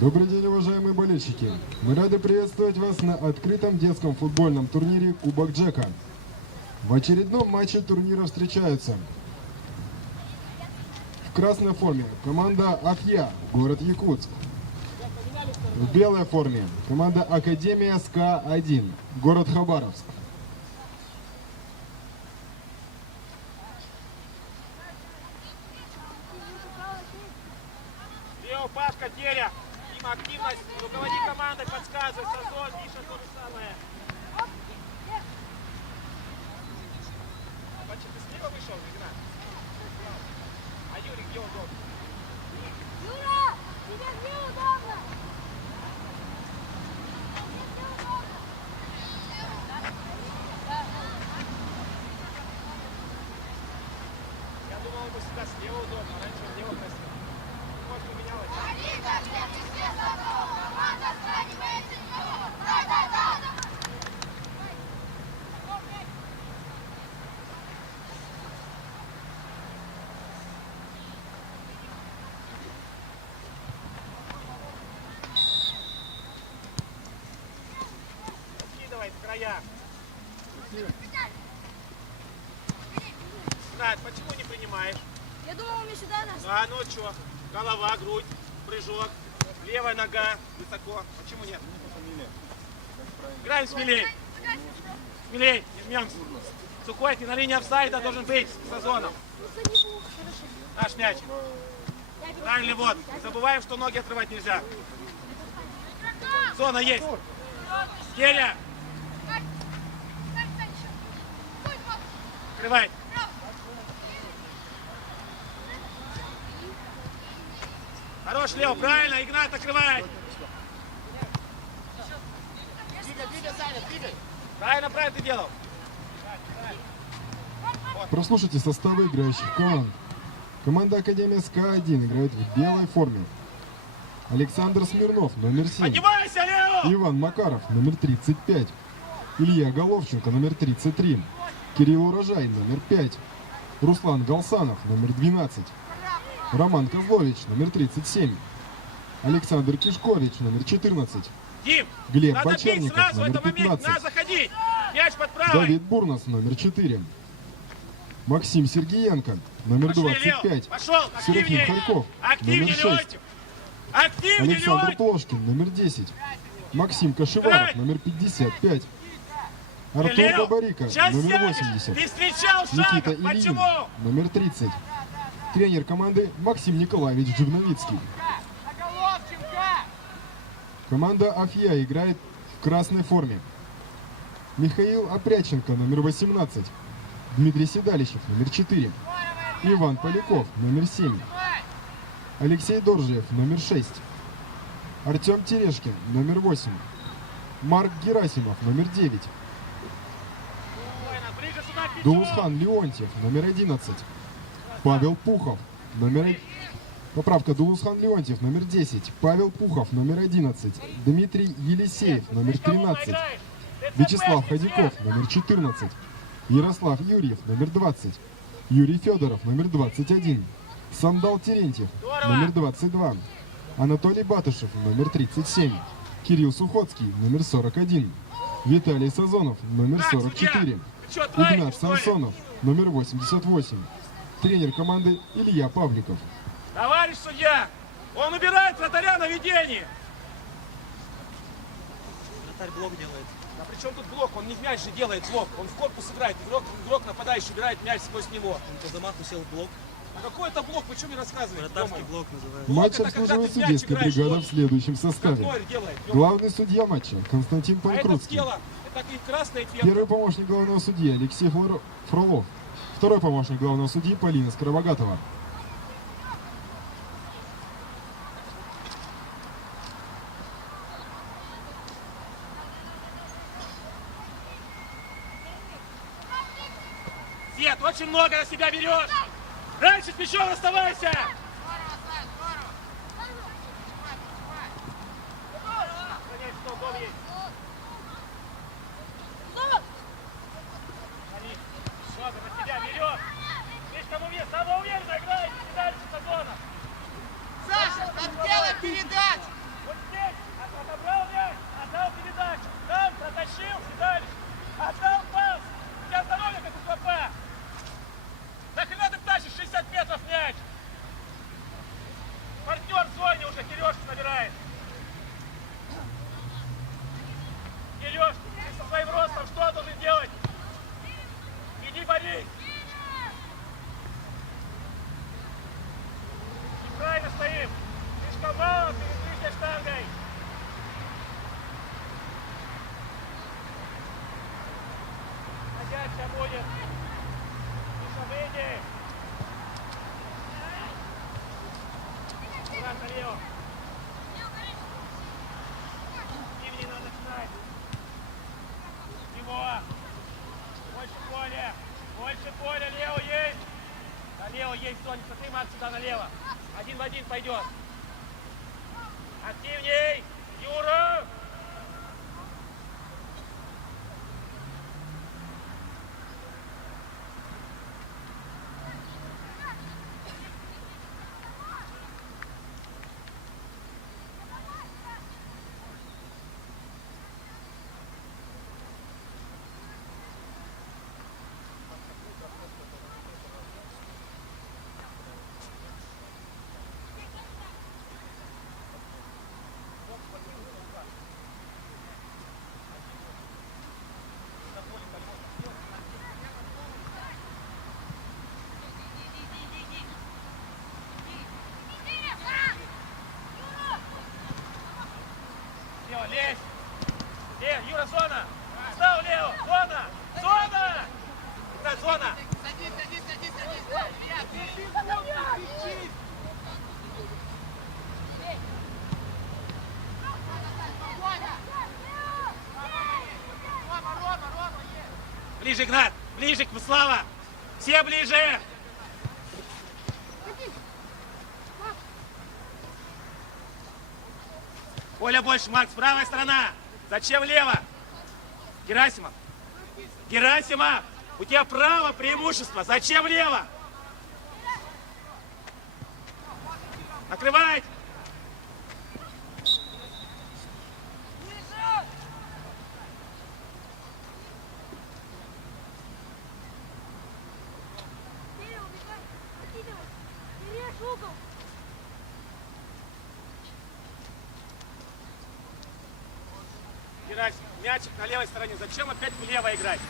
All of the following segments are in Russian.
Добрый день, уважаемые болельщики! Мы рады приветствовать вас на открытом детском футбольном турнире Кубок Джека. В очередном матче турнира встречаются в красной форме команда Афья, город Якутск. В белой форме команда Академия СК-1, город Хабаровск. Пашка, Теря, Дима, активность, руководи командой, подсказывай, Сазон, Миша, то же самое. Значит, ты слева вышел, Игнат? А Юрий где удобно? Юра, тебе где удобно? Я думал, ему всегда слева удобно, а раньше он лево просил. Может, поменялось? Скидывай в края. Игнат, почему не принимаешь? Я думал, мне сюда нас. А ну что? Голова, грудь, прыжок, левая нога, высоко. Почему нет? Играем смелей. Смелей, жмем. Сухой, ты на линии офсайда должен быть с Сазоном. Наш мяч. Правильный вот. Не забываем, что ноги отрывать нельзя. Зона есть. Теря. Открывай. Хорош, Лео, правильно, Игнат открывает. Правильно, правильно ты делал. Прослушайте составы играющих команд. Команда Академия СК-1 играет в белой форме. Александр Смирнов, номер 7. Поднимайся, Лео! Иван Макаров, номер 35. Илья Головченко, номер 33. Кирилл Урожай, номер 5. Руслан Галсанов, номер 12. Роман Козлович, номер 37. Александр Кишкович, номер 14. Дим, Глеб надо бить Бочарников, сразу в номер этом моменте, 15. надо заходить. Мяч под правой. Давид Бурнос, номер 4. Максим Сергеенко, номер Пошли, 25. Лео. Пошел, Серафим активнее. Харьков, Активнее, номер 6. Леонтьев. Активнее, Александр Леонтьев. Плошкин, номер 10. Максим Кашеваров, номер 55. Артур Лео, Бабарика, сейчас номер сядешь. 80. Ты встречал Никита шагом. Ильин, Почему? номер 30. Тренер команды Максим Николаевич Дживновицкий. Команда Афья играет в красной форме. Михаил Опряченко, номер 18. Дмитрий Седалищев, номер 4. Иван Поляков, номер 7. Алексей Доржиев, номер 6. Артем Терешкин, номер 8. Марк Герасимов, номер 9. Дулусхан Леонтьев, номер 11. Павел Пухов, номер... Поправка, Дулусхан Леонтьев, номер 10. Павел Пухов, номер 11. Дмитрий Елисеев, номер 13. Вячеслав Ходяков, номер 14. Ярослав Юрьев, номер 20. Юрий Федоров, номер 21. Сандал Терентьев, номер 22. Анатолий Батышев, номер 37. Кирилл Сухоцкий, номер 41. Виталий Сазонов, номер 44. Игнат Самсонов, номер 88. Тренер команды Илья Павликов. Товарищ судья, он убирает вратаря на ведении. Вратарь блок делает. А при чем тут блок? Он не в мяч же делает блок. Он в корпус играет. Игрок нападающий убирает мяч сквозь него. Он по замаху сел в блок. А какой это блок? Вы что мне рассказываете? Вратарский блок называется. Матч это когда обслуживает ты мяч судейская играешь, бригада вот. в следующем Как составе. Нойер делает. Главный судья матча Константин А этот Панкрутский. скела, это и красная пьянка. Первый помощник главного судьи Алексей Фролов. Второй помощник главного судьи Полина Скоробогатова. Свет, очень много на себя берешь. Раньше с мячом оставайся. Понять, что гол есть. передач! Вот здесь отобрал мяч, отдал передачу. Там протащил, Виталий. Отдал пас. У тебя здоровье, как у папа. Нахрена ты тащишь 60 метров мяч? Партнер в зоне уже, Кирюшка набирает. Кирюш, ты со своим ростом что должен делать? Иди борись. Неправильно стоим. Слишком мало перед ближней штангой. Опять сейчас будет. Миша, выйди. Аккуратно, Лео. Ивни надо начинать. Его. Больше поля. Больше поля. Лео есть. Да, Лео есть в зоне. Смотри, Марк, сюда налево. Один в один пойдет. Активней. Юра. Лео, лезь! Юра, зона! Встал, Лео! Зона! Зона! Да, зона! Садись, садись, садись, садись! Илья, ты кричишь! Рома, есть! Ближе, Игнат! Ближе, Слава! Все ближе! Поля больше, Макс, правая сторона! Зачем влево? Герасимов! Герасимов! У тебя право преимущество! Зачем влево? Накрывай! Кирилл, убегай! Откидывай! Не режь угол! Герасимов, мячик на левой стороне. Зачем опять влево играть?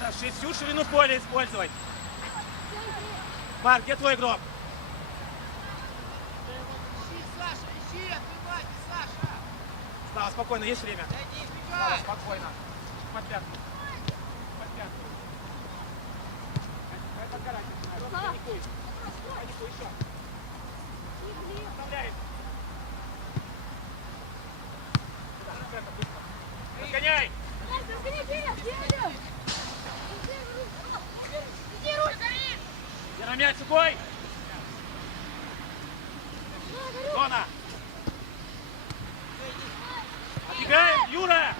Да, всю ширину поля использовать. Марк, где твой игрок? Ищи, Саша, ищи, отбивайте, Саша! Слава, спокойно, есть время? Да не Слава, избегай! спокойно. Под пятку. Под пятку. Подгорайте. Паникуй. Паникуй еще. Оставляет. Сюда, в центр, быстро. Разгоняй. Держи мяч рукой. Зона. Отбегаем, Юра.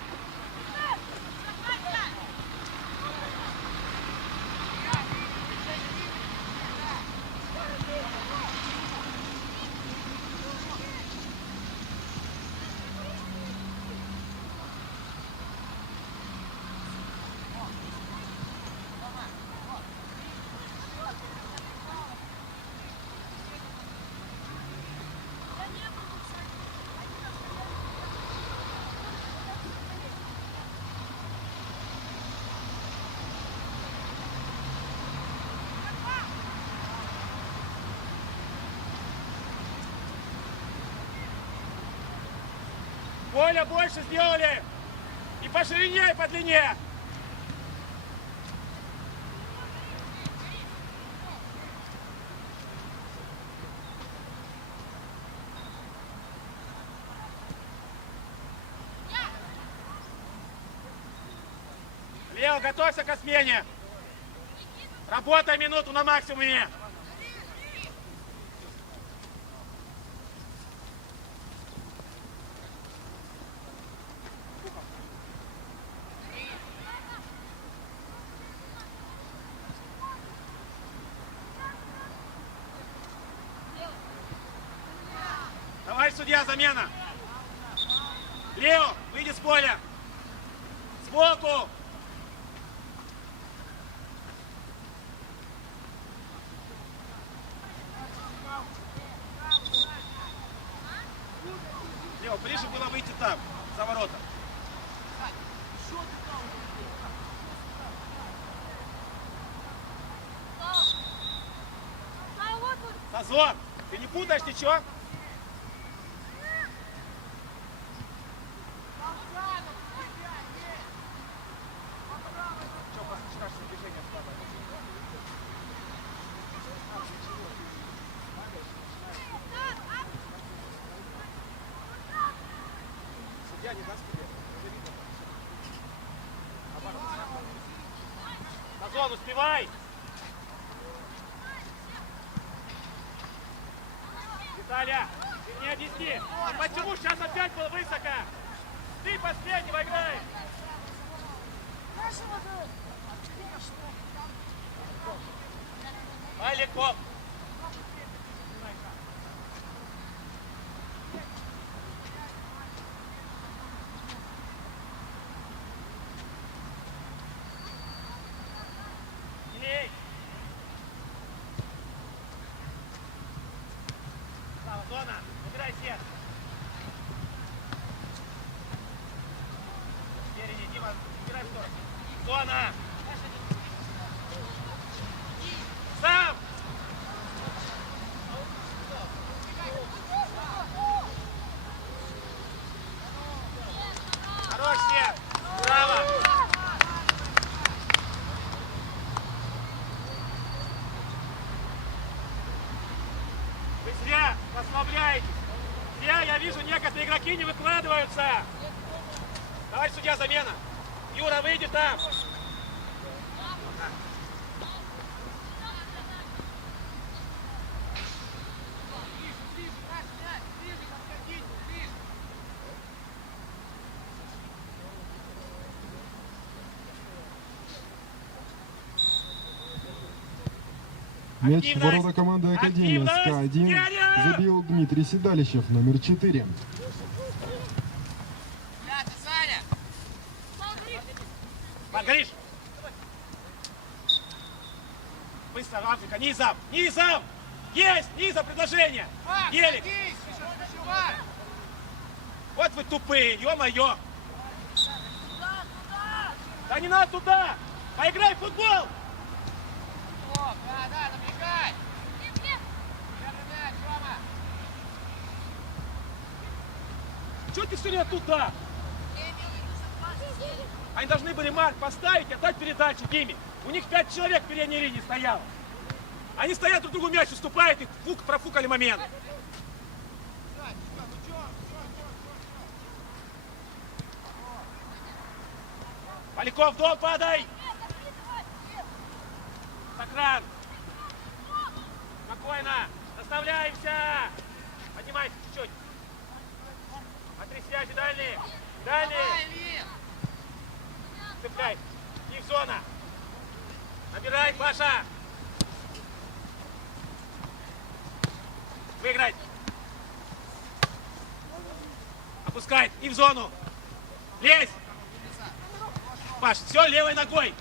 Поля больше сделали. И по ширине, и по длине. Лео, готовься к смене. Работай минуту на максимуме. Давай судья, замена. Лео, выйди с поля. Сбоку. Лео, ближе было выйти там, за ворота. Сазон, ты не путаешь ничего? Судья не даст тебе. Сазон, успевай! Виталя, ты мне объясни, почему сейчас опять был высоко? Ты последнего играешь! Маликов! Ей! Зона, убирай всех. Спереди, Дима, убирай в сторону. Зона! Сам! Хорош всех! Браво! Вы зря расслабляетесь. Зря, я вижу, некоторые игроки не выкладываются. Давай, судья, замена. Юра, выйди там. Мяч в Активность! ворота команды Академия Активность! СК-1 Дядя! забил Дмитрий Седалищев, номер 4. Пятый, Саня! Маргариш! Быстро, Африка, низом! Низом! Есть! Низом предложение! Елик! Садись! Чувак! Вот вы тупые, ё-моё! Да не надо туда! Поиграй в футбол! Да, напрягай! Первый мяч, Рома! Чего ты все время туда? Они должны были Марк поставить и отдать передачу Диме. У них 5 человек в передней линии стояло. Они стоят друг другу мяч уступают и профукали момент. Поляков, дом падай! Сакран! Спокойно! Заставляемся! Поднимайся чуть-чуть! Смотри, связи дальние! Дальние! Цепляй! И в зона! Набирай, Паша! Выиграть! Опускай! И в зону! Лезь! Паш, все, левой ногой!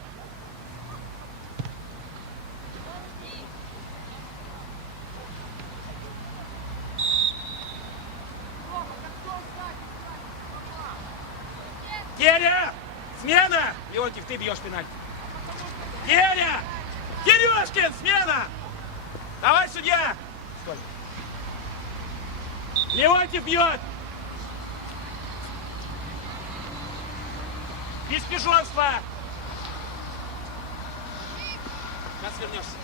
Керя! Смена! Леонтьев, ты бьешь пенальти. Керя! Кирюшкин, смена! Давай, судья! Леонтьев бьет! Без пижонства! Сейчас вернешься.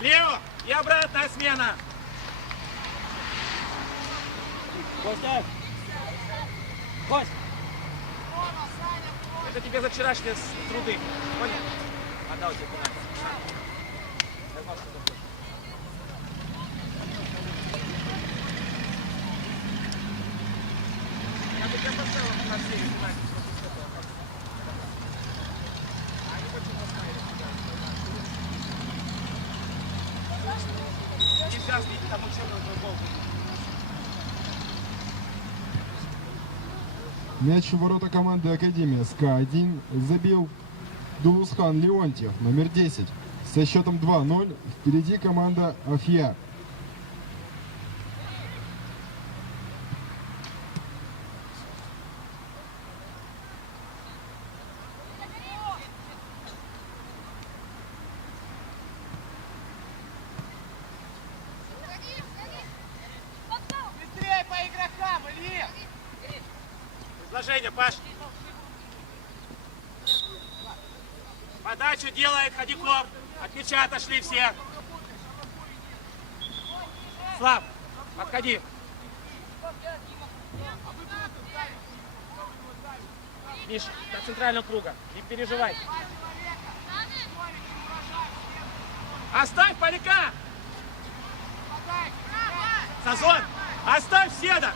Лео! И обратная смена! Костя! Кость! Это тебе за вчерашние труды. Понял? Отдал тебе пенальти. сейчас видите, там учебный футбол. Мяч в ворота команды Академия СК-1 забил Дулусхан Леонтьев, номер 10. Со счетом 2-0 впереди команда Афья. Быстрее по игрокам, Илья! Предложение, Паш. Подачу делает Ходяков. От мяча отошли все. Слав, подходи. Миш, до центрального круга. Не переживай. Оставь парика! Сазон! Оставь Седа!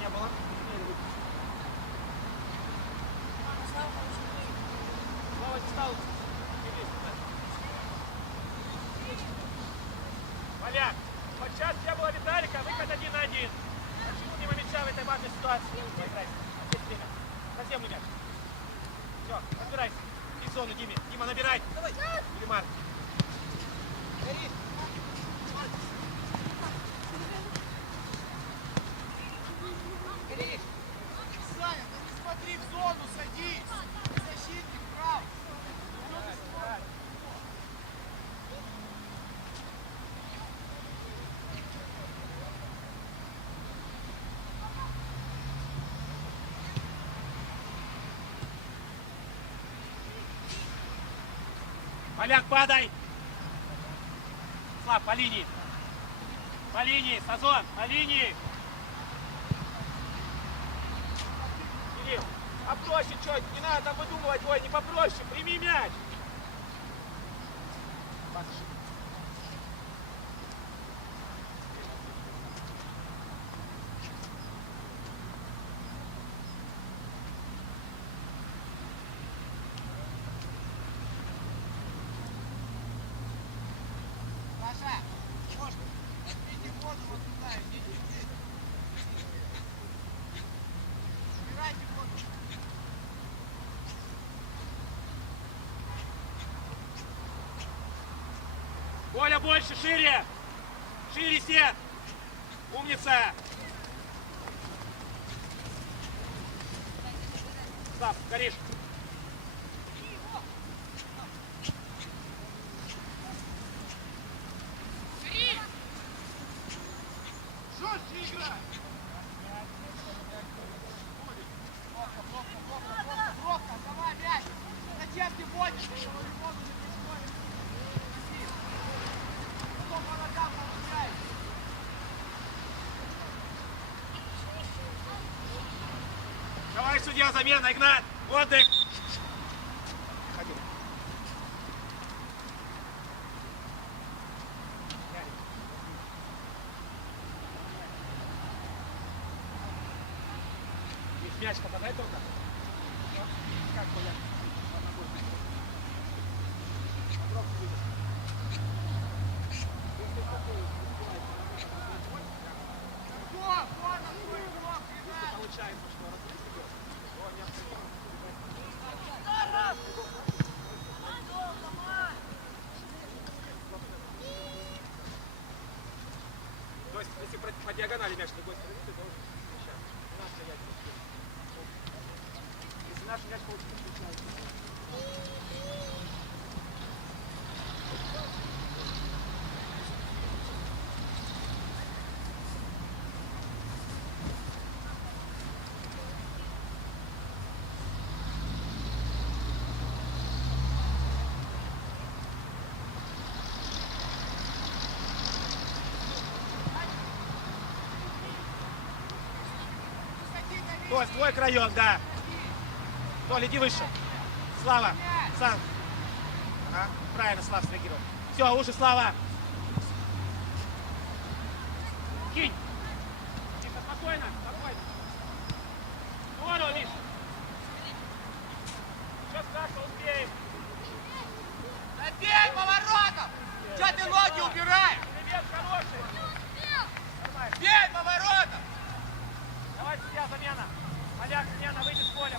Не было. Слава встал. Валяк, вот сейчас у тебя была Виталика, выход 1 на 1. Почему мимо мяча в этой важной ситуации? Поиграйся. Опять время. На землю мяч. Все, разбирайся. И в зону, Диме. Дима, набирай. Или Марк. Саня, ну не смотри в зону, садись! Защитник прав! Поляк, падай! Слав, по линии. По линии, Сазон, по линии. Кирилл, а проще что? Не надо там выдумывать, ой, не попроще, прими мяч. Саша, можно? Возьмите воду вот туда, идите здесь. Убирайте воду. Коля, больше, шире! Шире сет! Умница! Слав, горишь! Жестче играй! Бровка, давай мяч! Зачем ты водишь? Ты его в воду не приходишь. Потом по ногам получай. Давай, судья, замена, Игнат! Отдых! Ходи. Мяч попадай только. Как Коля? Попробуй выйти. Получается, что разрыв идет. Но необходимо. То есть, если по диагонали мяч с другой стороны, ты должен защищаться. Не надо стоять. Если наш мяч получится, включается. То есть твой краен, да. Толя, иди выше. Слава, сам. Ага, правильно, Слав среагировал. Все, уши, Слава. Кинь. Тихо, Спокойно, спокойно. Здорово, Миш. Сейчас Саша успеем. Забей поворотом! Че ты ноги убираешь? Привет, хороший. Бей поворотом! Давай судья, замена. Поляк, смена, выйди с поля.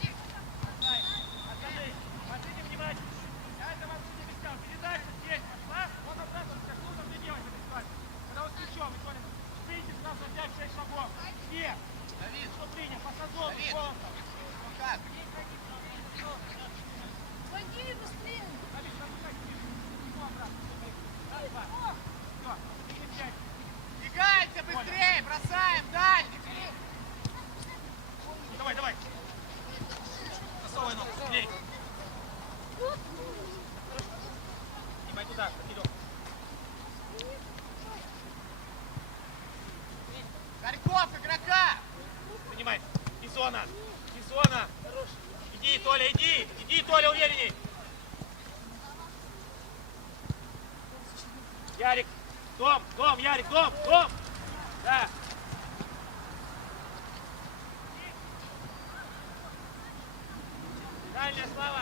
Иди. Отходи. Смотрите внимательно. Я это вам не обещал. Передача здесь пошла. Он обратно скажу, что мне делать в этой ситуации. Когда вы с мячом, Виктория, выйдите сразу на 5-6 шагов. Нет. Давид, Что принял? По сазону. Давид. Полностью. ну как? Войди быстрее! Давид, разыграйте. Иду обратно. Раз, два. Всё. 35. Бегайте быстрее, бросаем дальний! Давай, давай. Засовывай ногу. Сильней. Снимай туда, Кирилл. Харьков, игрока! Принимай. И зона. И зона. Иди, Толя, иди. Иди, Толя, уверенней. Ярик. Дом, Ярик, дом. Да. Дальняя, Слава.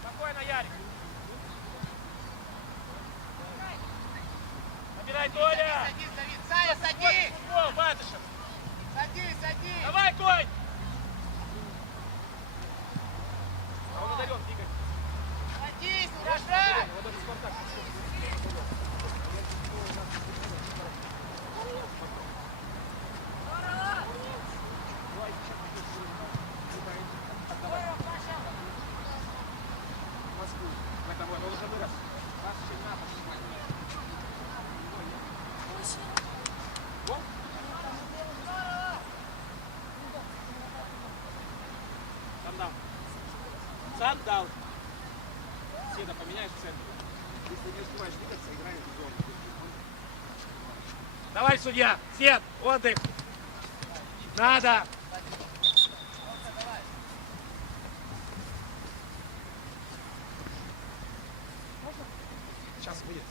Спокойно, Ярик. Набирай, Толя. Садись, Давид, Саня, садись! Футбол, Батышев. Садись, садись! Давай, Толь. А он одарен, Игорь. Садись, урожай! Вот даже Спартак. В этом году он уже вырос. Вас еще не надо снимать. Гол? Сандал. Седа поменяешь в центре. Если не успеваешь двигаться, играешь в зону. Давай, судья. Сед, отдых. Надо. Сейчас выйдет.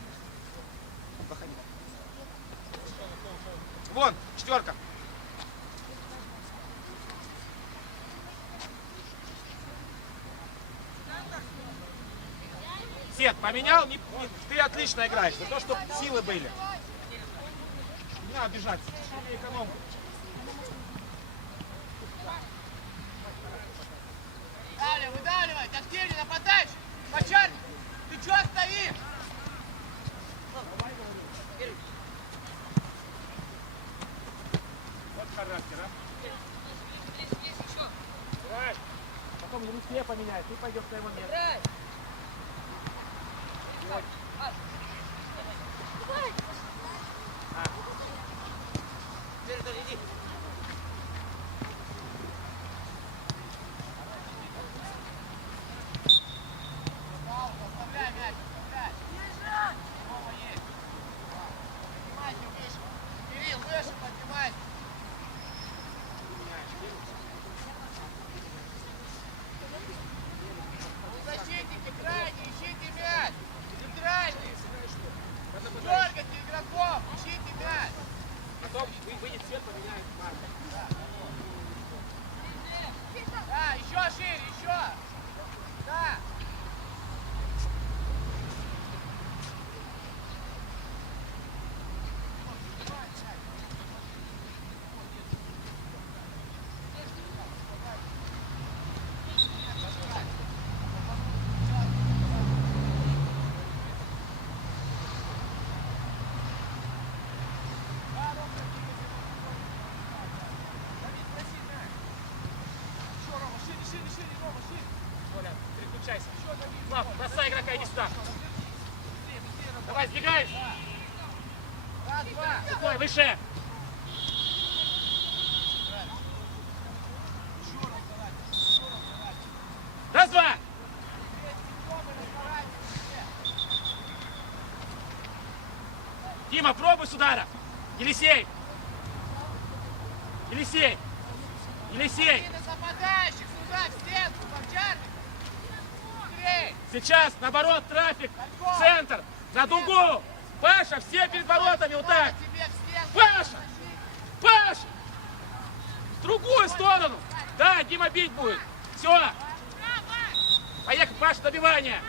Заходи. Вон, 4. Сет, поменял? Ты отлично играешь. За то, чтобы силы были. Не надо бежать. Шире экономку. Выдавливай, активнее нападаешь! Почарник, ты чё стоишь? Вот характер, а? Играй. Потом не успея поменять, ты пойдешь на его место. Оставляй мяч, оставляй! Снова есть! Поднимайте выше! Кирилл, выше поднимайся! Защитники крайние, ищите мяч! Центральный! Дергайте игроков, ищите мяч! Потом выйдет свет, поменяет марку. Да, еще шире, еще! Да! Толя, переключайся. Слав, бросай игрока, иди сюда. Давай, сбегаешь. Раз, два! Стой, выше. Раз, два. Дима, пробуй с удара. Елисей. Елисей. Елисей. Один из нападающих сюда, в стенку, Овчарник. Быстрей. Сейчас, наоборот, трафик. В центр. На дугу. Паша, все перед воротами. Вот так. Тебе в стенку. Паша. Паша. В другую сторону. Да, Дима бить будет. Все. Поехали, Паша, добивание.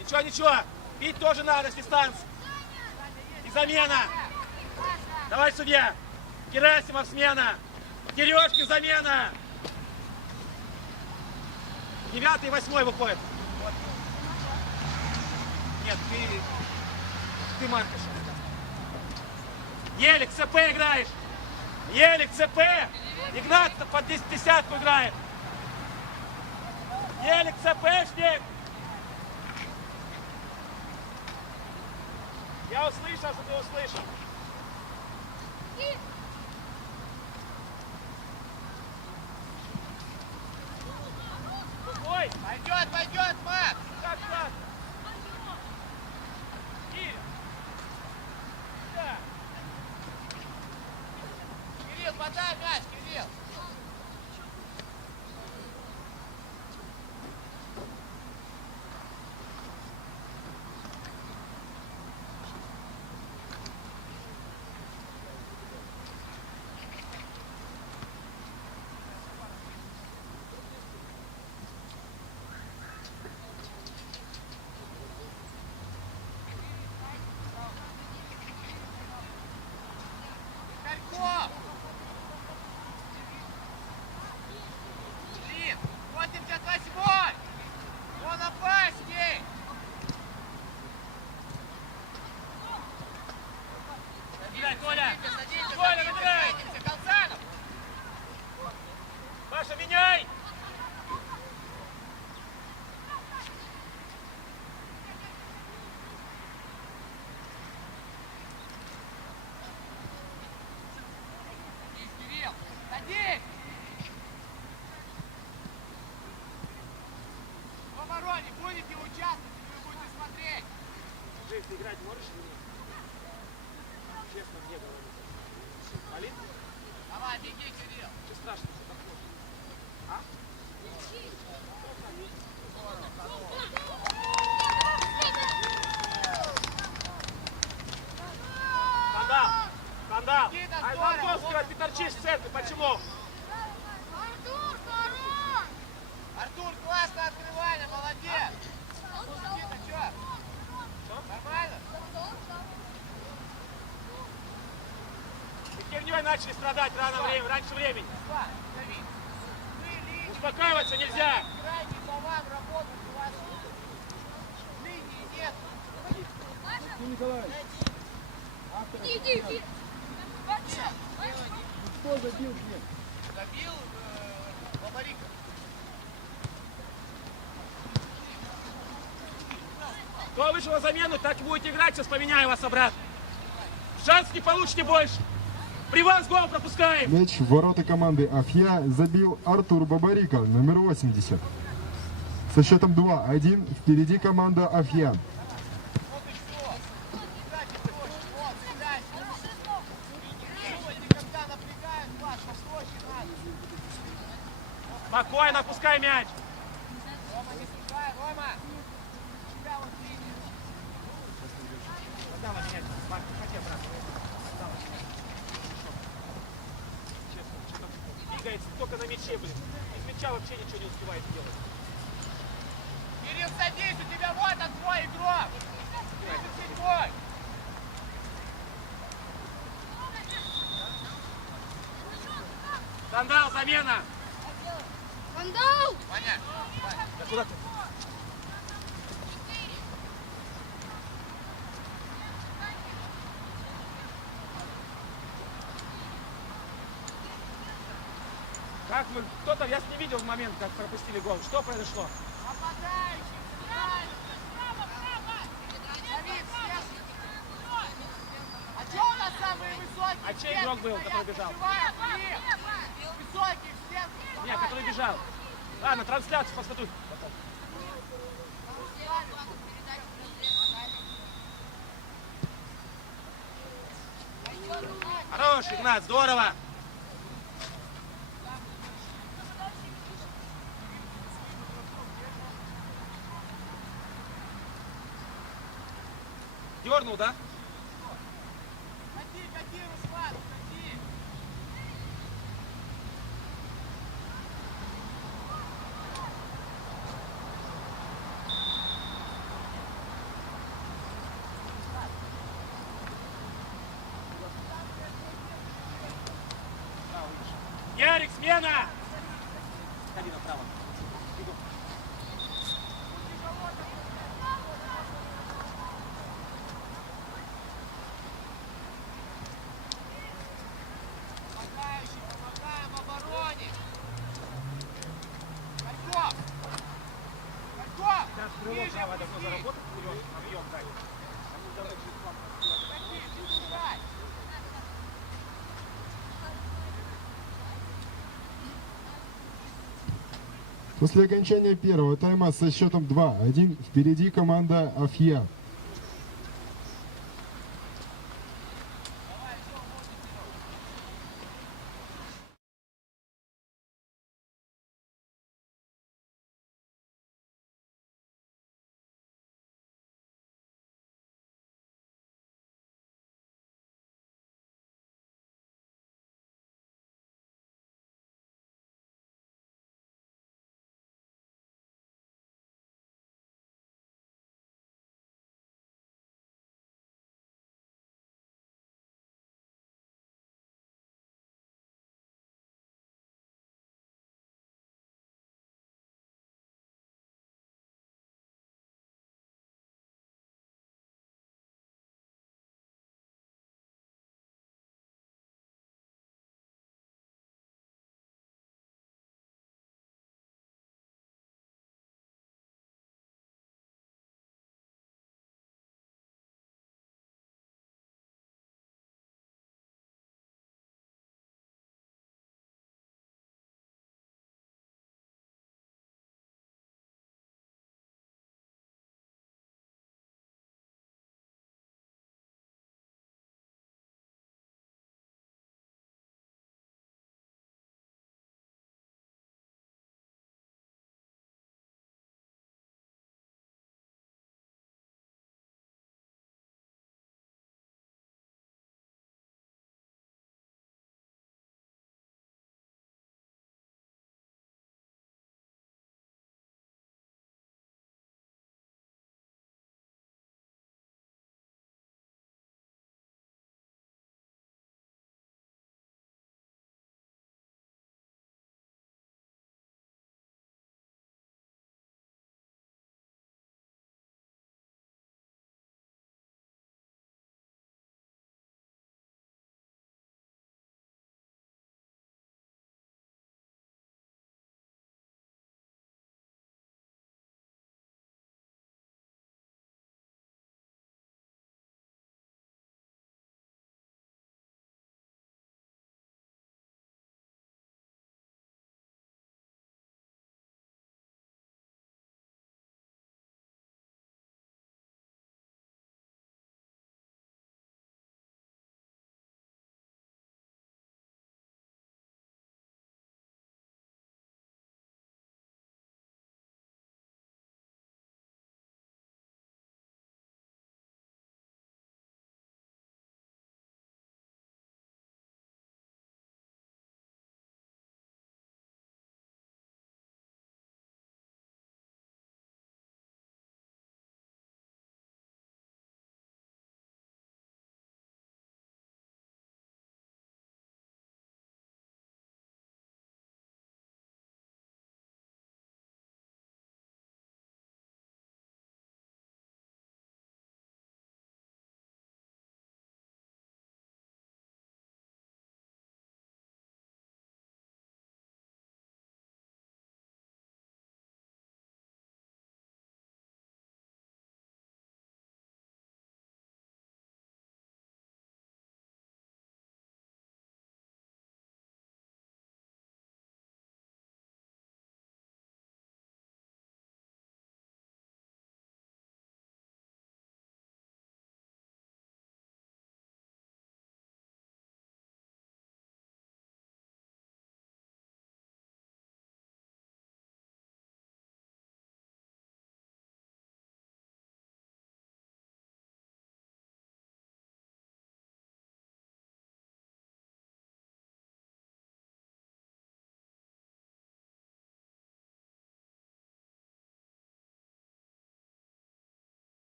Ничего, ничего. Бить тоже надо с дистанции. И замена. Давай, судья. Герасимов смена. Терешкин замена. 9 и 8 выходит. Нет, ты Маркиш. Елик, ЦП играешь. Елик, ЦП. Игнат под 10-10 играет. Елик, ЦПшник. Я услышал, что ты услышал. Ой, Пойдет, пойдет, Макс. как так? Кирилл. Да. Кирилл, подай мяч, Кирилл. Харьков! Блин, 88-й! Он опасней! Играй, Коля. Садимся, Коля, садимся, набирай. садимся, Колчанов! Паша, меняй. Кирилл, садись! В обороне будете участвовать, или вы будете смотреть? Жив, ты играть можешь или нет? Честно, мне говори. Болит? Давай, беги, Кирилл! Что страшно, что так можно? А? Скандал! Скандал! Никита, А из здорово! Ланковского ты торчишь в центре, почему? Артур, хорош! Артур, классное открывание, молодец! Никита, что? Нормально? Вы херней начали страдать раньше времени. Руслан, дави. Вы линии, Успокаиваться нельзя. играйте по вам, работать у вас. Линии нет. Иди, иди! Забил Бабарика. Кто вышел на замену, так и будете играть, сейчас поменяю вас обратно. Шанс не получите больше. При вас гол пропускаем. Мяч в ворота команды Афья забил Артур Бабарика, номер 80. Со счетом 2-1 впереди команда Афья. Вот и все. Кстати, вот, дальше. Думайте, когда напрягают вас, попроще надо. Спокойно, пускай мяч. Рома, не спускай, Рома. У тебя вот линия. Сначала менять. Марк, хотя, брат. Честно, что-то двигается только на мяче, блин. Из мяча вообще ничего не успевает делать. Кирилл, садись, у тебя вот он твой игрок. 37-й. Скандал, замена. Скандал! Понятно. Да куда ты? Как вы, кто-то, я не видел в момент, как пропустили гол. Что произошло? Нападающий, центральный. Давид, сверху. А что у нас самые высокие? А чей игрок был, который бежал? Высокий в стенку. Нет, который бежал. Ладно, трансляцию посмотрю. потом. Хорош, Игнат, здорово. Дернул, да? Ходи, Руслан, ходи. Ярик, смена! Ходи направо. Помогающий, помогаем обороне. Харьков! Харьков! Сейчас крыло Ниже правое должно опусти. заработать, вперед, объем дай. Ходи, не убегай. После окончания первого тайма со счетом 2-1 впереди команда Афья.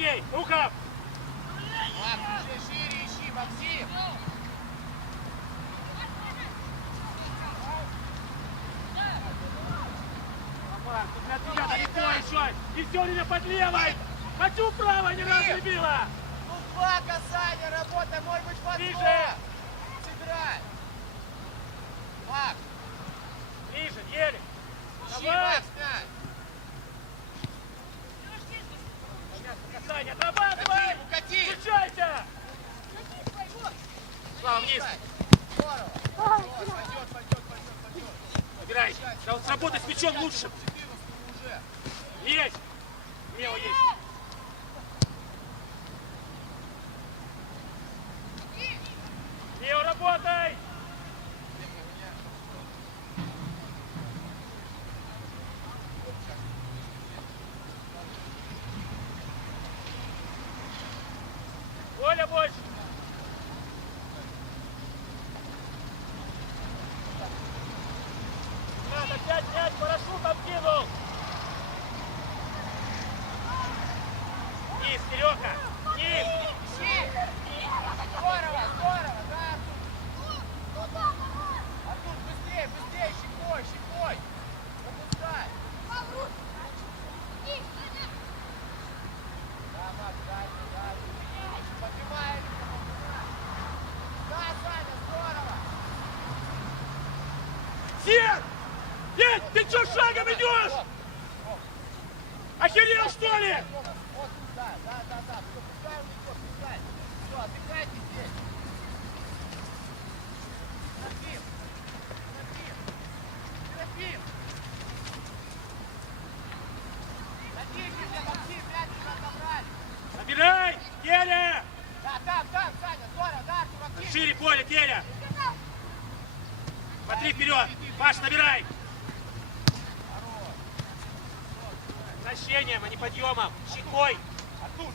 Матвей, Пухов! Макс, уже шире ищи, Максим. Марк, тут от тебя далеко еще! И все время под левой! Хочу вправо, ни разу не била! Ну, два касания, работа, может быть, под Ближе. ног. Сыграй. Макс, Ближе, еле! ищи, Давай! Макс, мяч. Касание, отрабатывай! Кати, укати. Включайся! Слава, вниз! Здорово. Пойдет. Убирай! Да вот сработай с мячом лучше! 14 уже. Есть! Лево есть! Лево работай! Оля больше! Надо опять мяч парашютом кинул! Вниз, Серега! Вниз! Ищи. Здорово, да, Артур, быстрее, щекой. Пропускай. Да, Макс, дальше. Поднимай. Да, Саня, здорово. Сер! Есть! Ты что шагом идешь? Охерел, что ли? Вот, да. Все, пускай он идет, пускай. Все, отдыхайте здесь. Трофим. Надеюсь, Максим, мяч уже отобрали. Набирай! Теля! Да, там, Саня, здорово, да, Максим. Шире поле, Теля! Смотри вперед! Паш, набирай! Вращением, а не подъемом! Щекой! Артур,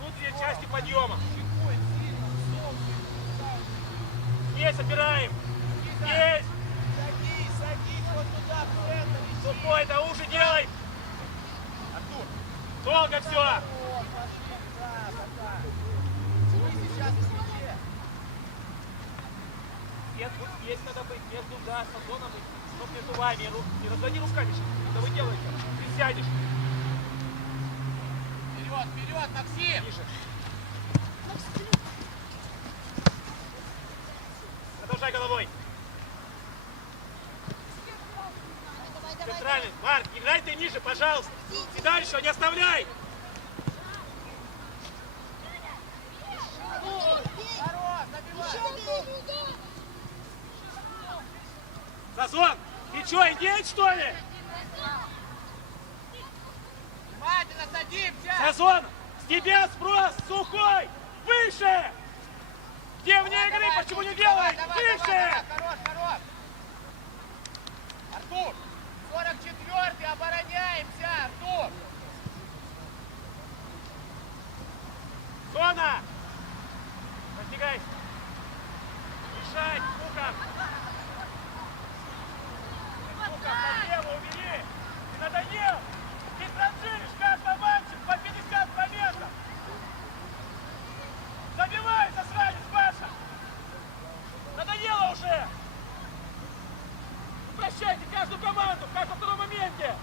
Внутренней части подъема! щекой, сильно, Есть, опираем! Есть! Садись вот туда, в центр, ищи. Тупой, да уже делай! Артур, Долго все! вот, пошли, да. Вы сейчас в мяче. Здесь надо быть, между, да, с Антоном быть, но между вами, не разводи руками, что вы делаете? Ты сядешь. Вперед, Максим! Тише. Продолжай головой. Центральный. Марк, играй ты ниже, пожалуйста. И дальше, не оставляй. Хорош, забивай! Сазон, ты что, индеец, что ли? Внимательно садимся! Сазон, с тебя спрос сухой. Выше. Где вне игры, почему не делаешь? Выше. Хорош! Артур! 44-й, обороняемся, Артур! Зона. Разбегайся. Решай, Пухов. Пухов, налево убери. Ты надоел. Ты транжиришь каждого матча по 50 моментов. Забивай, засранец, Паша. Надоело уже. Упрощайте каждую команду, как в втором моменте.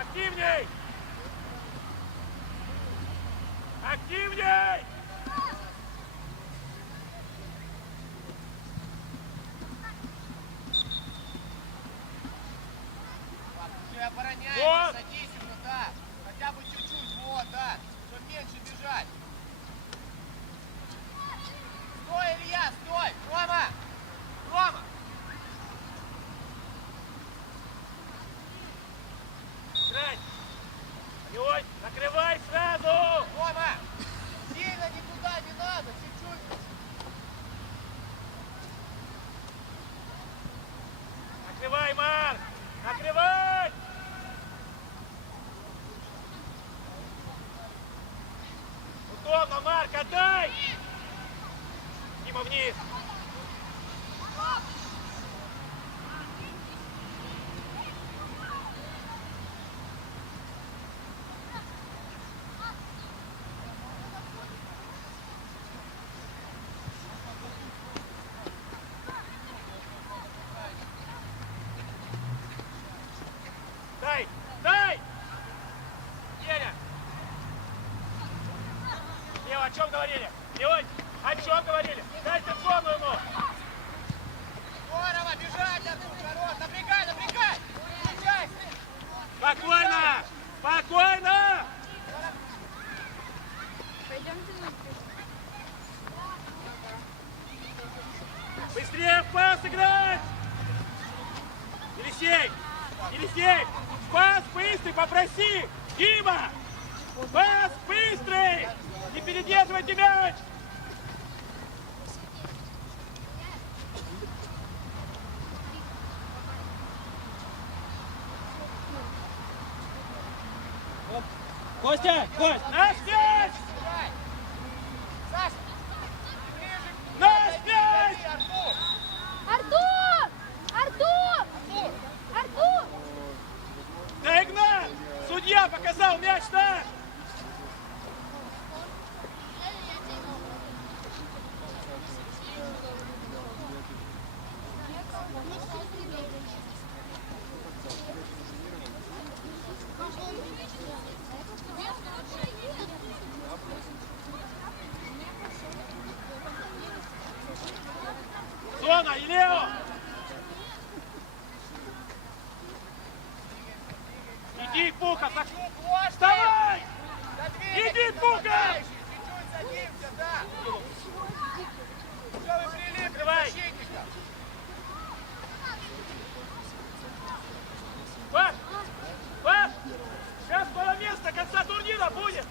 Активней. Активней. Уже обороняемся, Вот. садись уже, да! Хотя бы чуть-чуть, вот, да! Чтобы меньше бежать! Стой, Илья, стой! Рома! Играй. Леонь, накрывай сразу. Рома! Сильно не туда, не надо, чуть-чуть! Накрывай, Марк. Накрывай. Удобно, Марк, отдай. Дима, вниз. о чем говорили? Леонтий, о чем говорили? Дайте зону ему. Здорово, бежать оттуда, хорош. Напрягай, напрягай. Включайся. Спокойно! Спокойно! Пойдемте на Быстрее в пас играть! Елисей! Елисей! Пас быстрый попроси! Дима! Пас быстрый! Не передерживайте мяч! Костя, Кость! Наш мяч! Давай. Саша, ближе. Наш мяч! Артур. Артур! Артур! Артур. Артур! Да, Игнат! Судья показал мяч наш! Зона, Елео! Иди, Пухов! Вставай! Иди, Пухов! Чуть-чуть садимся, да. Все, вы прилипли, Давай. защитника. Паш! Паш! Сейчас было место, конца турнира будет!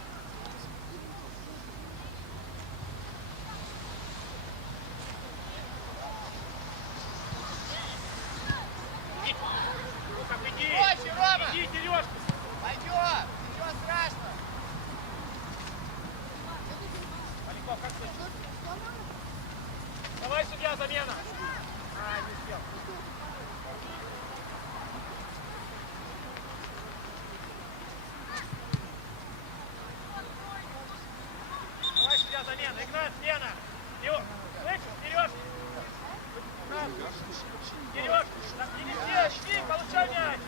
Иди! Пухов, иди! Проще, Рома. Иди, Сережка! Пойдет. Ничего страшного. Поляков, как слышишь? Давай, судья, замена! А, не успел. Давай, судья, замена! Игнат, Лена! Слышишь, Сереж? Сереж, Елисей, иди, получай мяч!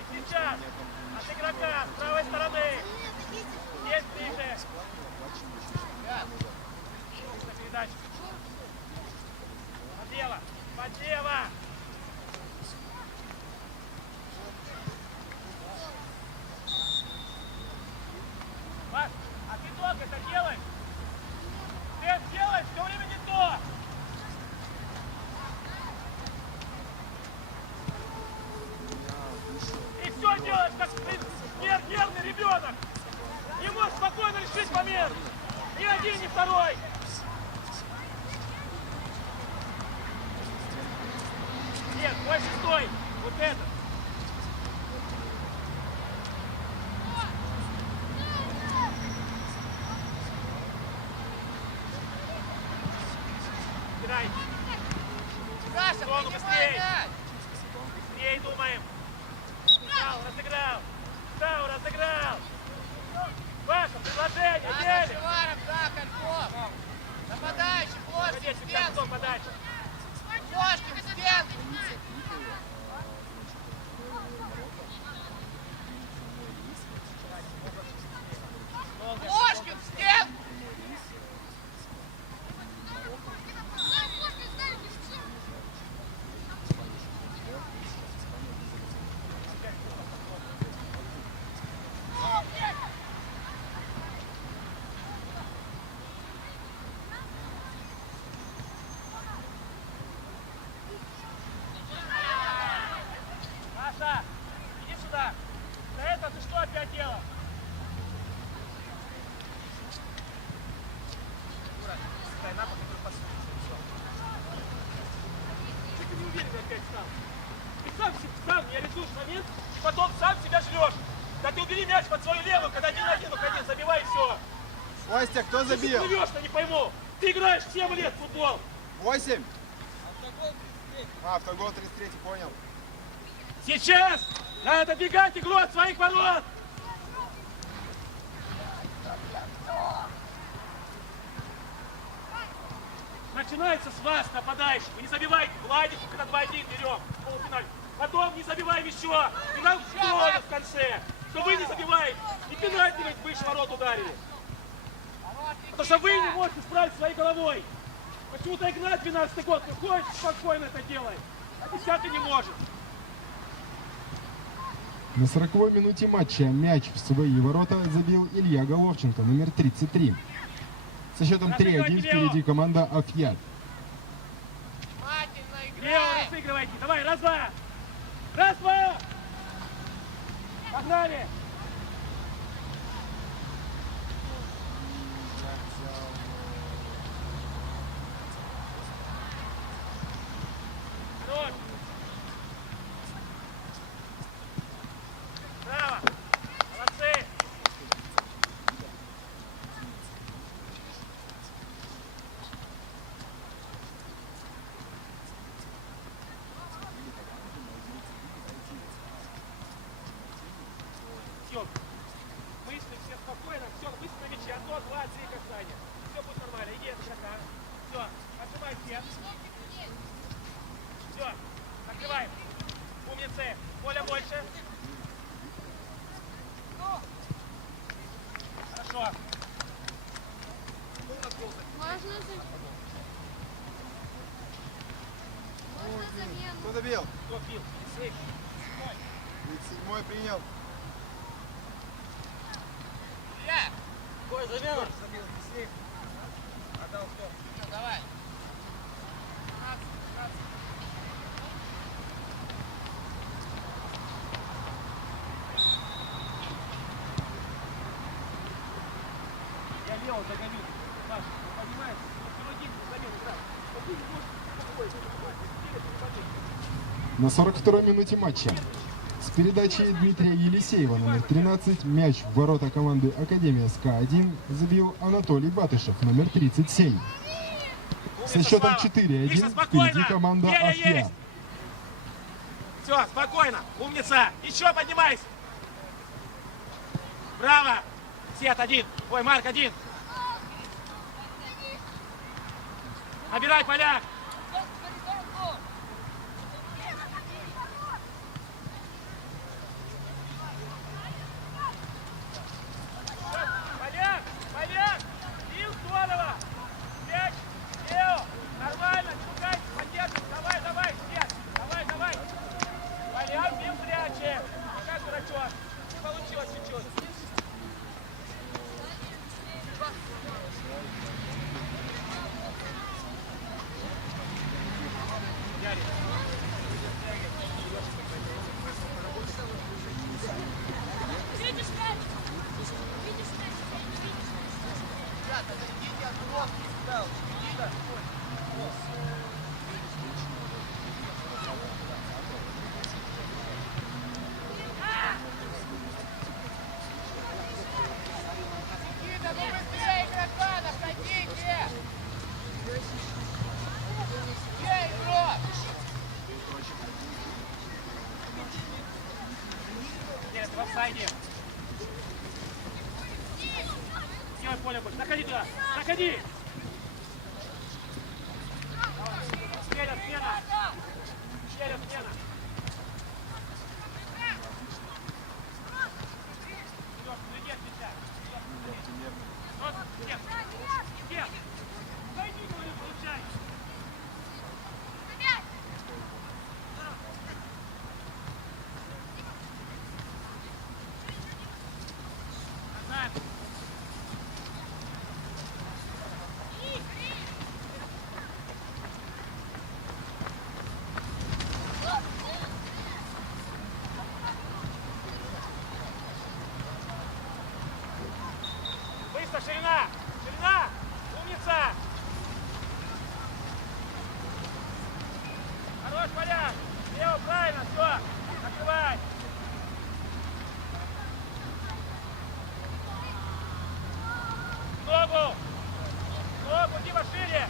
И сейчас от игрока с правой стороны. Здесь ближе. Передача. Подлево! Подлево! Маш, а ты долго это делаешь? Ты это делаешь все время не то! И все делаешь, как нервный ребенок! Не можешь спокойно решить момент! Ни один, ни второй! Нет, больше стой! Вот это! Играй! Саша, Зону принимай быстрей! мяч. Быстрее думаем! Стал, разыграл! Стал, разыграл! Паша, предложение, Да, делим! зашиваром, да, Кальков. Нападающий, плоский, Молодец, в сейчас стенку. подача! Ложки в стенку. Ложки в стенку. Маша, иди сюда! За это ты что опять делал? Дай на бок, и посмотри. Что ты не уверен опять стал? Ты сам не реализуешь момент, и потом сам себя жрешь. Да ты убери мяч под свою левую, когда 1-1 уходи, забивай и все. Костя, кто Ты забил? плывешь-то, не пойму. Ты играешь 7 лет в футбол. 8. Автогол 33, понял. Сейчас надо бегать игру от своих ворот. Начинается с вас, нападающих. Вы не забивайте. Владик, когда 2-1 берем в полуфинале. Потом не забиваем еще. И нам в конце. Что вы не забиваете. И пенальти ведь выше ворот ударили. Потому что вы не можете справиться своей головой. Почему-то Игнат 12-й год выходит, спокойно это делает, а 10-й не может. На 40-й минуте матча мяч в свои ворота забил Илья Головченко, номер 33. Со счетом 3-1 впереди команда Афьят. Внимательно Лево играй! разыгрывайте. Давай, раз-два. Раз-два. Погнали. Вперед. Браво. Молодцы. Все. Мысли все спокойно. Все, мысли на мяче. 1, 2, 3 касания. Все будет нормально. Иди от игрока. Все. Отжимай всех. Все. Накрываем. Умницы. Поля больше. Хорошо. Можно замену. Кто добил? Кто пил? Сейф. 37-й принял. Илья, Кой, замена. Отдал кто? давай. Я лево догоню. Паш, вы понимаете? Ну, один замен играть. Вот ты не можешь спокойно, На 42-й минуте матча с передачи Дмитрия Елисеева, номер 13, мяч в ворота команды Академия СК-1 забил Анатолий Батышев, номер 37. Со счетом 4-1 впереди команда Афьят. Все, спокойно. Умница. Еще поднимайся. Браво. Сет один. Ой, Марк один. Набирай поляк. Поляк, поляк. Бил здорово. Мяч. Лео. Нормально. Не ругайся. Поддерживай. Давай, давай. Сет. Давай, давай. Поляк бил прячет. Как дурачок. Не получилось чуть-чуть. Видишь мяч? Видишь мяч? Ребята, идите от бровки сюда. Никита, ну быстрее игрока, находите! Где игрок? Нет, в офсайде. Делай поле больше. Заходи туда. Заходи. Смена, смена. Смена, смена. Серёж, приди от мяча. Вот, нет. Нет. Зайди, говорю, получай. Назад. Быстро, ширина! Ширина! Умница! Хорош, поляк! Лево, правильно, все! Накрывай! Ногу! Ногу, Дима, шире!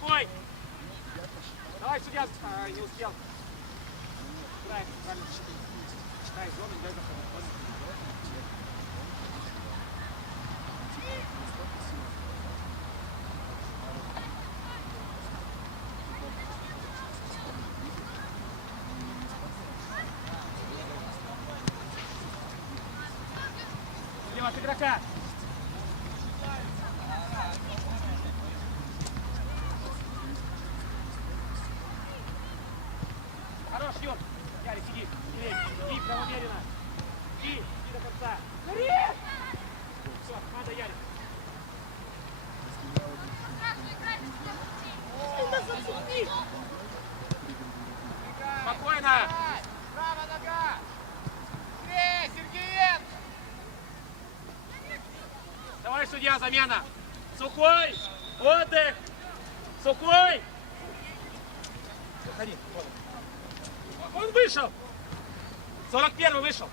Сухой! Давай, судья! Не успел. Играй, правильно, защиты. Дай зону, дай заход. Слева от игрока. Хорош, Юр. Ярик, иди. Иди, прямо уверенно. Иди до конца. Все, команда Ярик. Спокойно. Право нога! Быстрее, Сергеенко! Давай, судья, замена. Сухой. Отдых. Сухой. Заходи. Он вышел. 41-й вышел.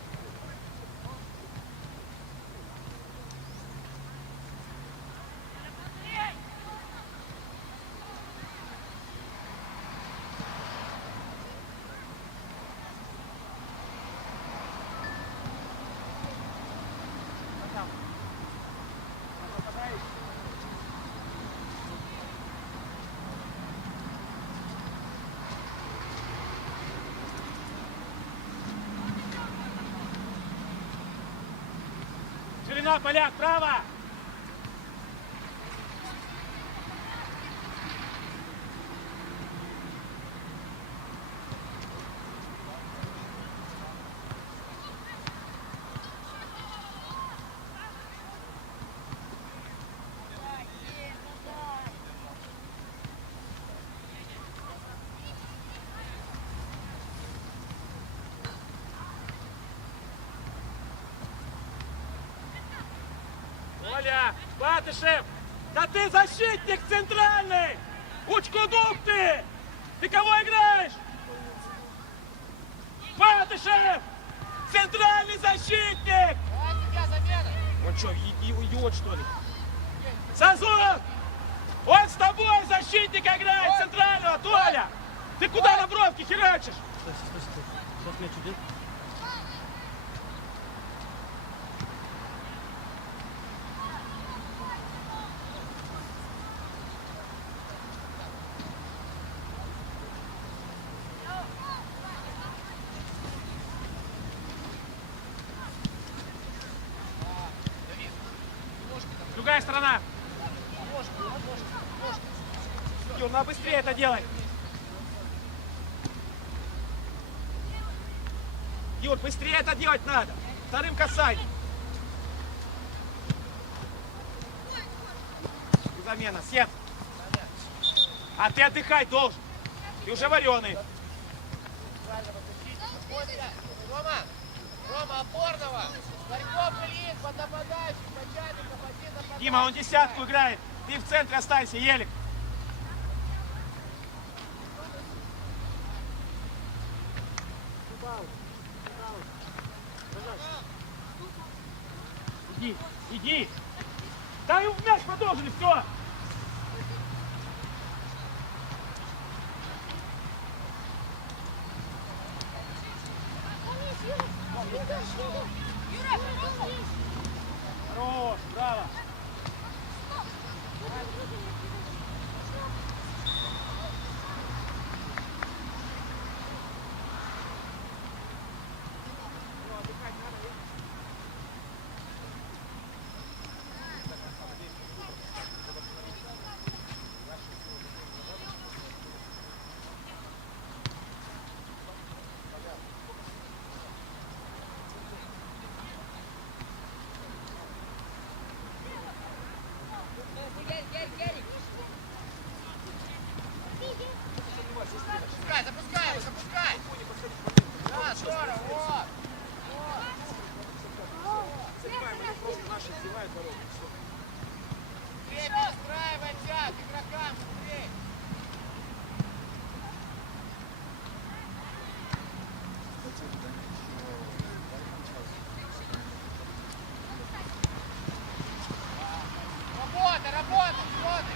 Ширина, поляк, право! Оля, Батышев, да ты защитник центральный! Учкудук ты! Ты кого играешь? Батышев! Центральный защитник! Давай, тебя замена! Он что, идиот что ли? Сазон! Он с тобой защитник играет центрального, Толя! Ты куда на бровке херачишь? Стой. Сейчас мяч идет. Другая сторона. Юр, надо быстрее это делать. Юр, быстрее это делать надо. Вторым касай. Замена. Сев. А ты отдыхать должен. Ты уже вареный. Рома, опорного! Старьков Ильин, под нападающим, начальником, один нападающий. Дима, он десятку играет. Ты в центре останься, Елик. Иди. Дай ему в мяч продолжили, все. Хорош, браво. Запускай! Да, здорово, вот! Быстрее перестраивайся к игрокам, быстрее! Работа, смотри!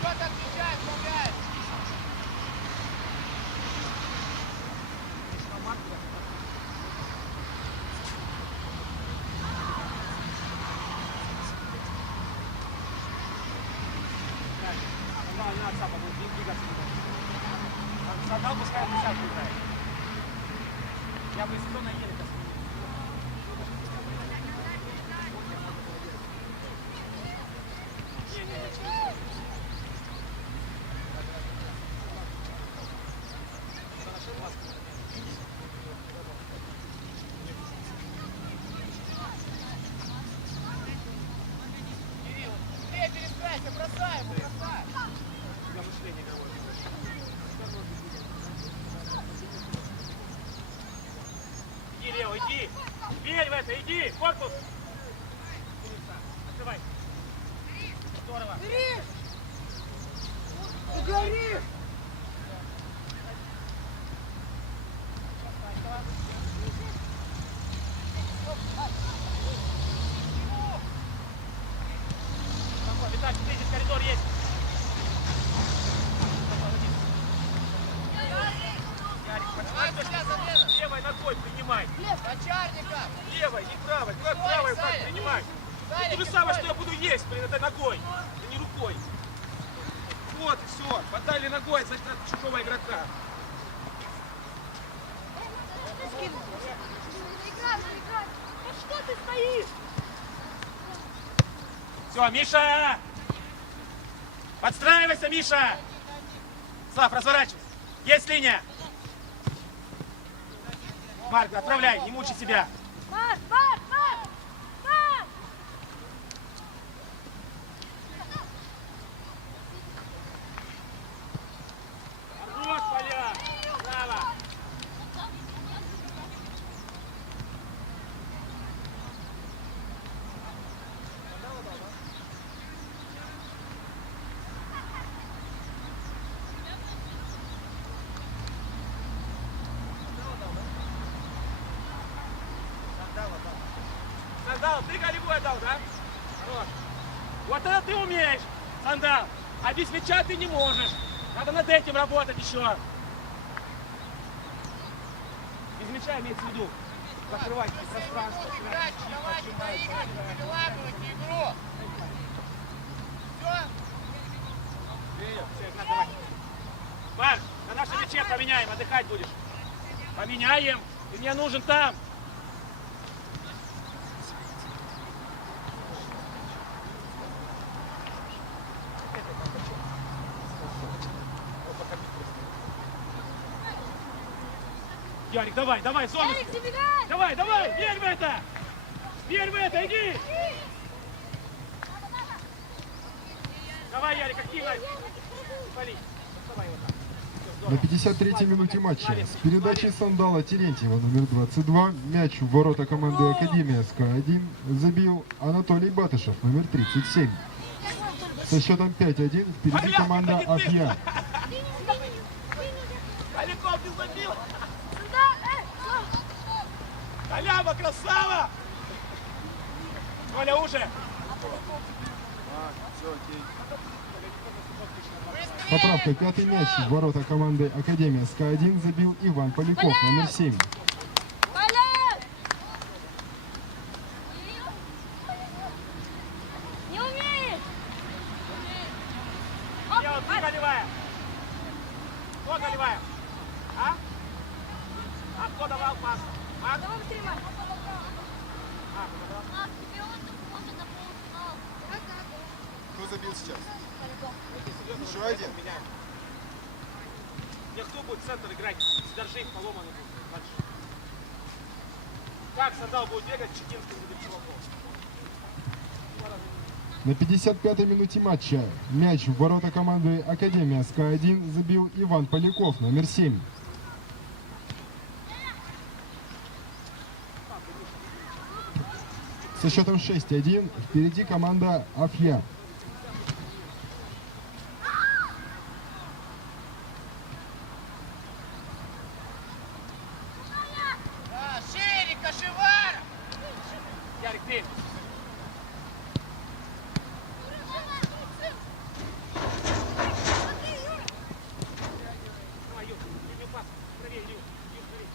Кто-то отвечает, на отца будет двигаться. Сандал пускай в десятку играет. Я бы из сезона Елика сменил. Кирилл, быстрее перестрайся, бросай, бросай. Я мышление игровое. Иди, Лео, иди! Верь в это, иди! Корпус! Открывай! Здорово! Горишь! Ты горишь! Спокойно, Виталий, здесь коридор есть! Ярик, Давай, поднимай, тебя замена. левой ногой принимай! Начальника. Левой, не правой! Как правой так Саня, принимай! Саня, То же самое, что я буду есть, блин, этой ногой, а не рукой. Вот и все. Подали ногой за счет чужого игрока. Играй, играй! Ну что ты стоишь? Все, Миша! Подстраивайся, Миша! Слав, разворачивайся. Есть линия. Марк, отправляй, не мучай себя. Марк, Марк, Марк! Марк! Хорош, Поля! Браво! Сандал, ты голевой отдал, да? Хорош. Вот это ты умеешь, Сандал. А без мяча ты не можешь. Надо над этим работать еще. Без мяча имеется в виду. Закрывать пространство. Играть, давай, не проигрывать, не переламывайте игру. Все? Все, Игнат, давай. Марк, на нашем мяче поменяем, отдыхать будешь. Поменяем. Ты мне нужен там. Ярик, давай, давай, зону. Ярик, забегай! Давай, давай, верь в это! Верь в это, иди! Давай, Ярик, активно! Вали, давай его так. На 53-й минуте матча с передачей Сандала Терентьева номер 22 мяч в ворота команды Академия СК-1 забил Анатолий Батышев номер 37. Со счетом 5-1 впереди команда Афья. Поляков, ты забил! Да, Коляба, красава! Коля, уже! Все, окей. Поправка, пятый мяч в ворота команды Академия СК-1 забил Иван Поляков номер 7. Поля! Не умеешь! Лео, ты голевая! Кто голевая? А? А кто давал пас? А? Давай быстрее, Марк! А, кто давал? Кто забил сейчас? Еще один. Меняем. Мне кто будет в центр играть? Держи их поломанный будет. Дальше. Как Сандал будет бегать, Чекинский будет чуваков. На 55-й минуте матча мяч в ворота команды Академия СК-1 забил Иван Поляков номер 7. Со счетом 6-1 впереди команда Афья. Да, шире, Кашеваров! Ярик, бей. Давай, Юр, Юр, пас. Правее, Юр. Юр, правее.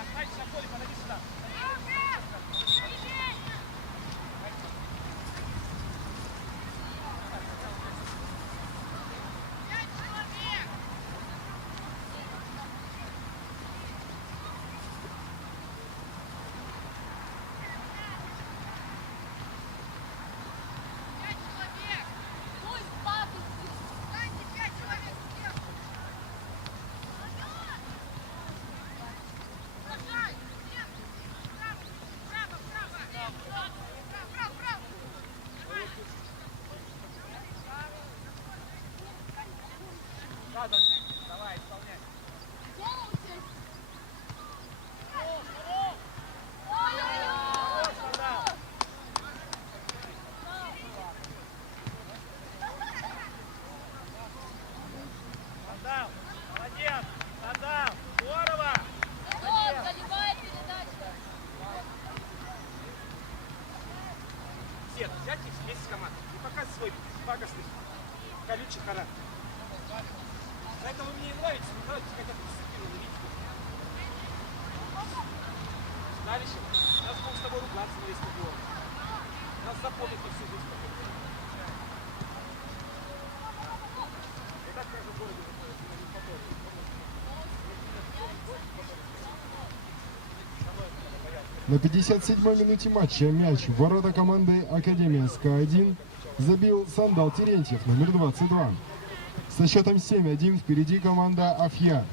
Останься на поле, подойди сюда. Давай, исполняй. Сандал, молодец, Сандал, здорово. Все, взять их вместе с командой и показывай свой пагостный, колючий характер. Поэтому мне и нравится, не нравится, как это дисциплину видите. Дальше. Нас будем с тобой ругаться на весь стадион. Нас запомнят на всю жизнь. И так каждый в городе На 57-й минуте матча мяч в ворота команды Академия СК-1 забил Сандал Терентьев, номер 22. Со счетом 7-1 впереди команда Афья.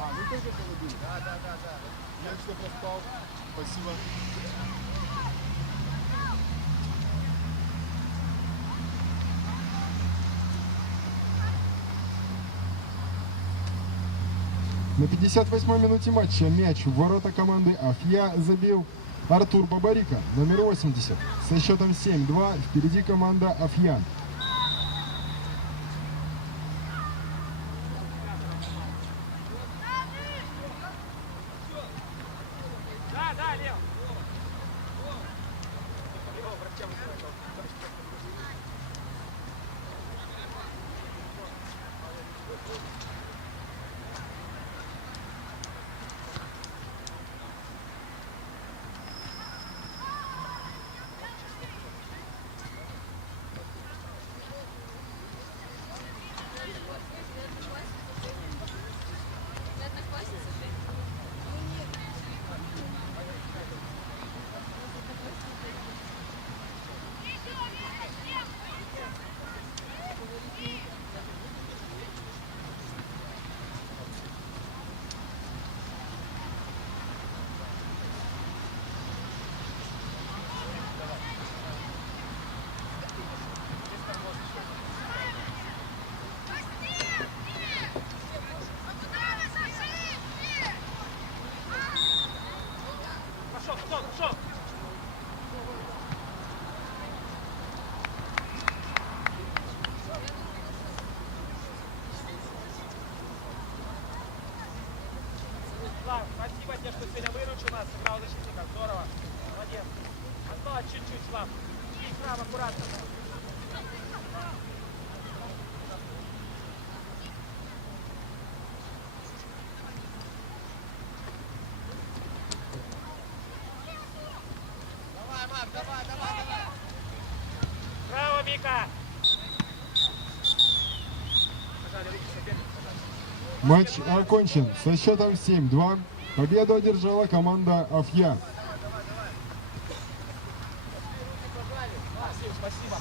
А, вы тоже это забили? Да. Я что проспал. Спасибо. На 58-й минуте матча мяч в ворота команды Афья забил Артур Бабарика, номер 80. Со счетом 7-2 впереди команда Афья. Да, Лев. Пошел. Слав, спасибо тебе, что сегодня выручил нас, сыграл защитника. Здорово. Молодец. Осталось чуть-чуть, Слав. И прав, аккуратно. Давай, Мак, давай. Браво, Мика! Пожали руки соперника, пожалуйста. Матч окончен. Со счетом 7-2 победу одержала команда Афья. Спасибо.